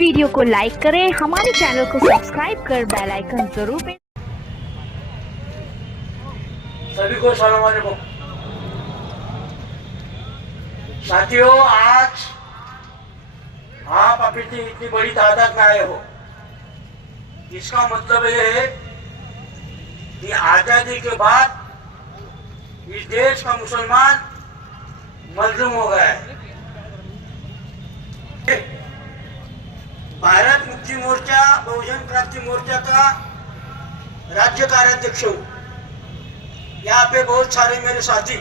Video को like करें, हमारे चैनल को सब्सक्राइब कर बेल आइकन जरूर प्रेस। सभी को सलाम वालेकुम। साथियों, आज आप अपनी इतनी बड़ी तादाद में आए हो, इसका मतलब ये है कि आजादी के बाद इस देश का मुसलमान मजलूम हो गया है। भारत मुक्ति मोर्चा बहुजन क्रांति मोर्चा का राज्य कार्याध्यक्ष हूँ। यहाँ पे बहुत सारे मेरे साथी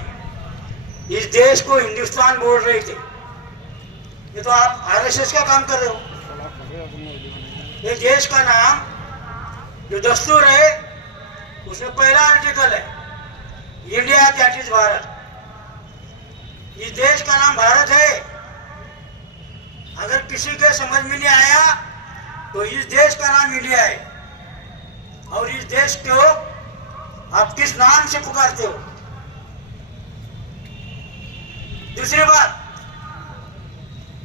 इस देश को हिंदुस्तान बोल रहे थे। ये तो आप आरएसएस का काम कर रहे हो। ये देश का नाम जो दस्तूर है उसमें पहला आर्टिकल है इंडिया दैट इज भारत। इस देश का नाम भारत है। अगर किसी के समझ में नहीं आया तो इस देश का नाम इंडिया है, और इस देश को आप किस नाम से पुकारते हो। दूसरी बात,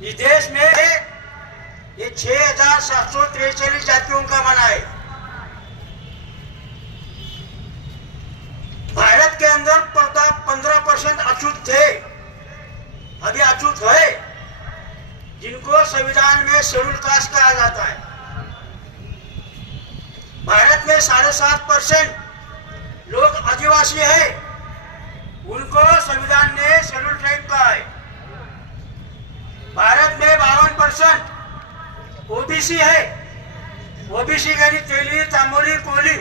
इस देश में ये 6,743 जातियों का मना है। भारत के अंदर 15% अछूत थे, अभी अछूत है, जिनको संविधान में शेड्यूल कास्ट कहा जाता है। भारत में 7.5% लोग आदिवासी है, उनको संविधान ने शेड्यूल ट्राइब कहा है। भारत में 52% ओबीसी है। ओबीसी यानी तेली, तांबोली, कोली,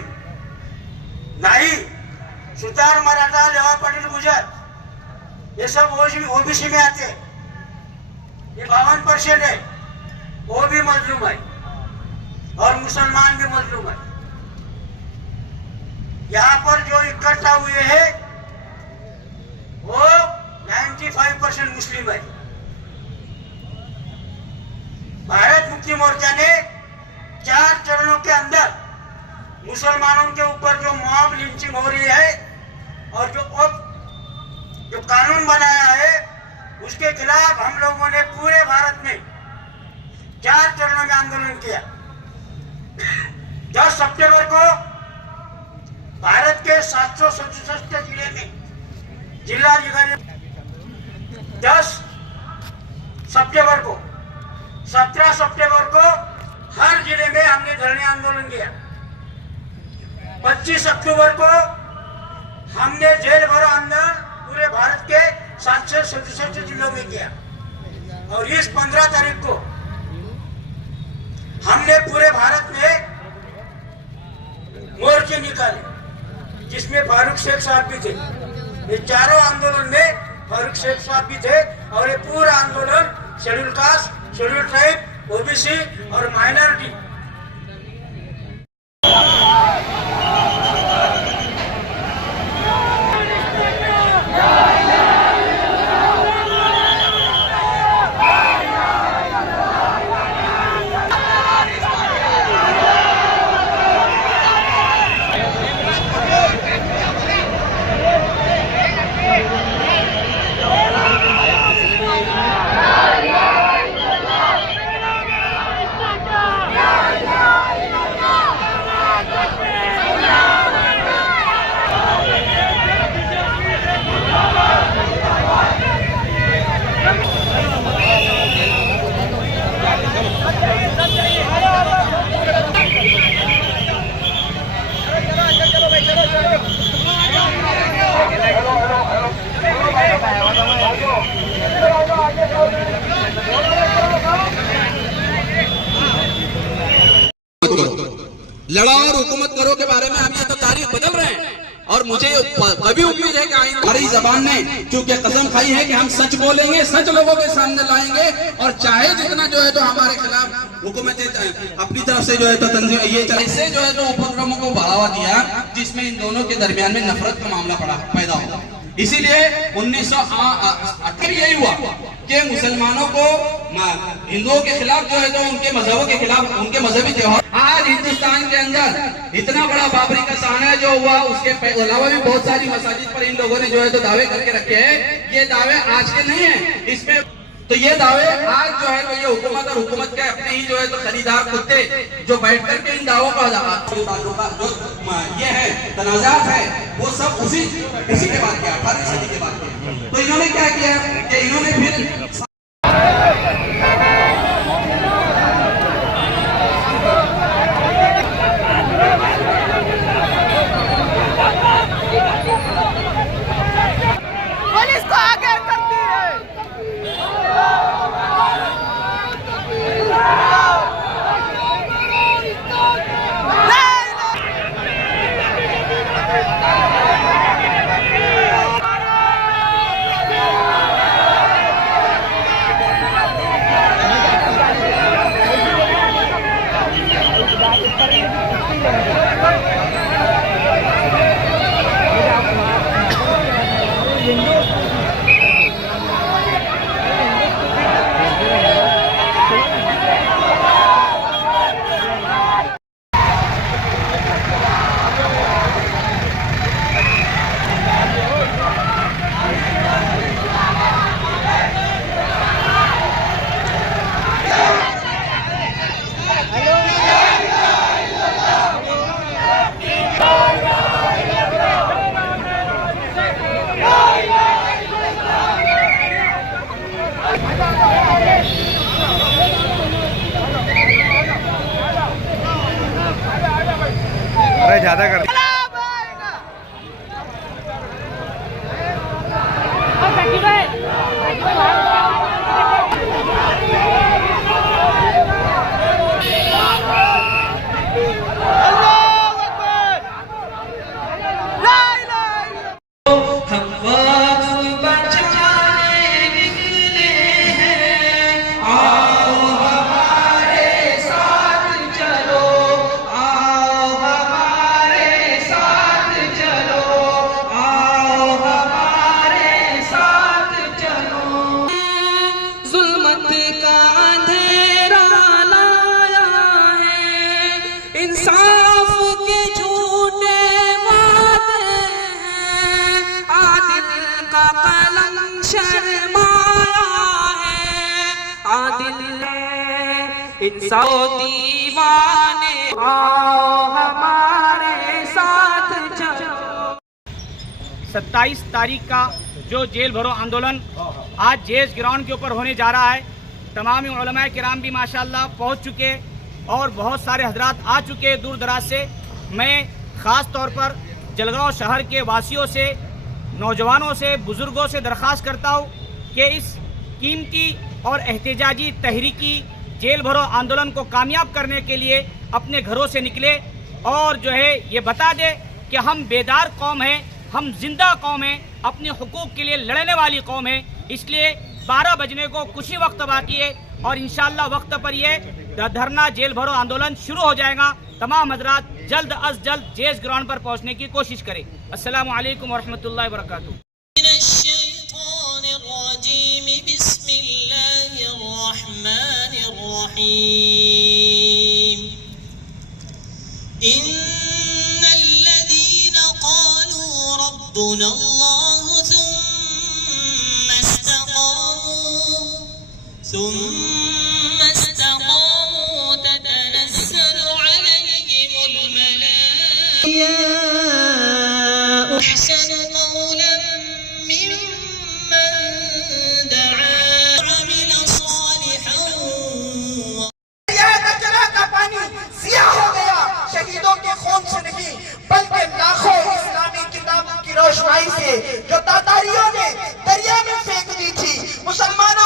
नाई, सुतार, मराठा, लेवा, पटेल, गुजर, ये सब ओबीसी में आते हैं। ये 52% है, वो भी मजलूम है, और मुसलमान भी मजलूम है। यहाँ पर जो इकट्ठा हुए हैं वो 95% मुस्लिम है। भारत मुक्ति मोर्चा ने 4 चरणों के अंदर मुसलमानों के ऊपर जो मॉब लिंचिंग हो रही है और जो कानून बनाया है उसके खिलाफ हम लोगों ने पूरे भारत में 4 चरणों में आंदोलन किया। 10 सितंबर को भारत के 767 जिले में जिलाधिकारी, 10 सितंबर को, 17 सितंबर को हर जिले में हमने धरने आंदोलन किया। 25 अक्टूबर को हमने जेल भरो आंदोलन पूरे भारत के 767 जिलों में किया, और इस 15 तारीख को हमने पूरे भारत में मोर्चे निकाले, जिसमें फारूक शेख साहब भी थे। ये चारों आंदोलन में फारूक शेख साहब भी थे, और ये पूरा आंदोलन schedule caste, schedule tribe, OBC और माइनॉरिटी। लड़ा और हुकूमत करो के बारे में हम ये तो तारीख बदल रहे हैं, और मुझे कभी उम्मीद है कि हमारी जबान ने क्योंकि कसम खाई है कि हम सच बोलेंगे, सच लोगों के सामने लाएंगे, और चाहे जितना जो है तो हमारे खिलाफ हुकूमत अपनी तरफ से जो है तो तंजीम ये ऐसे जो है तो उपक्रमों को बढ़ावा दिया जिसमें इन दोनों के दरमियान में नफरत का मामला पैदा हुआ। इसीलिए 1908 यही हुआ कि मुसलमानों को हिंदुओं के खिलाफ जो है तो उनके मजहबों के खिलाफ, उनके मजहबी त्योहार। आज हिंदुस्तान के अंदर इतना बड़ा बाबरी का साना जो हुआ, उसके अलावा भी बहुत सारी मसाजिद पर इन लोगों ने जो है तो दावे करके रखे हैं। ये दावे आज के नहीं है, इसमें तो ये दावे आज जो है तो ये हुकूमत और हुकूमत के अपने ही जो है तो खरीदार कुत्ते जो बैठ करके इन दावों का जो ये है तनाजात है वो सब इसी के बाद किया 18वीं सदी के बाद किया। तो इन्होंने क्या किया कि इन्होंने फिर पुलिस को आगे करती है। अरे ज्यादा कर दीवाने आओ हमारे साथ चलो। 27 तारीख का जो जेल भरो आंदोलन आज जेस ग्राउंड के ऊपर होने जा रहा है, तमाम उलमाए किराम भी माशाअल्लाह पहुंच चुके और बहुत सारे हजरात आ चुके दूर दराज से। मैं ख़ास तौर पर जलगांव शहर के वासियों से, नौजवानों से, बुज़ुर्गों से दरख्वास्त करता हूं कि इस कीमती और एहतजाजी तहरीकी जेल भरो आंदोलन को कामयाब करने के लिए अपने घरों से निकले और जो है ये बता दे कि हम बेदार कौम हैं, हम जिंदा कौम हैं, अपने हुकूक के लिए लड़ने वाली कौम है। इसलिए 12 बजने को कुछ ही वक्त बाकी है और इंशाअल्लाह वक्त पर ये धरना जेल भरो आंदोलन शुरू हो जाएगा। तमाम हजरात जल्द अज जल्द जेस ग्राउंड पर पहुंचने की कोशिश करें। अस्सलामु अलैकुम वरहमतुल्लाहि वबरकातुहू। इन्नल्लज़ीन क़ालू रब्बुना अल्लाह सुम्मा इस्तक़ामू ततनज़्ज़लु अलैहिमुल मलाइका अहसनु क़ौलन मिम्मन दआ वअमिला सालिहन। शहीदों के खून से नहीं बल्कि लाखों इस्लामी किताबों की रोशनाई से जो तातारियों ने दरिया में फेंक दी थी, मुसलमानों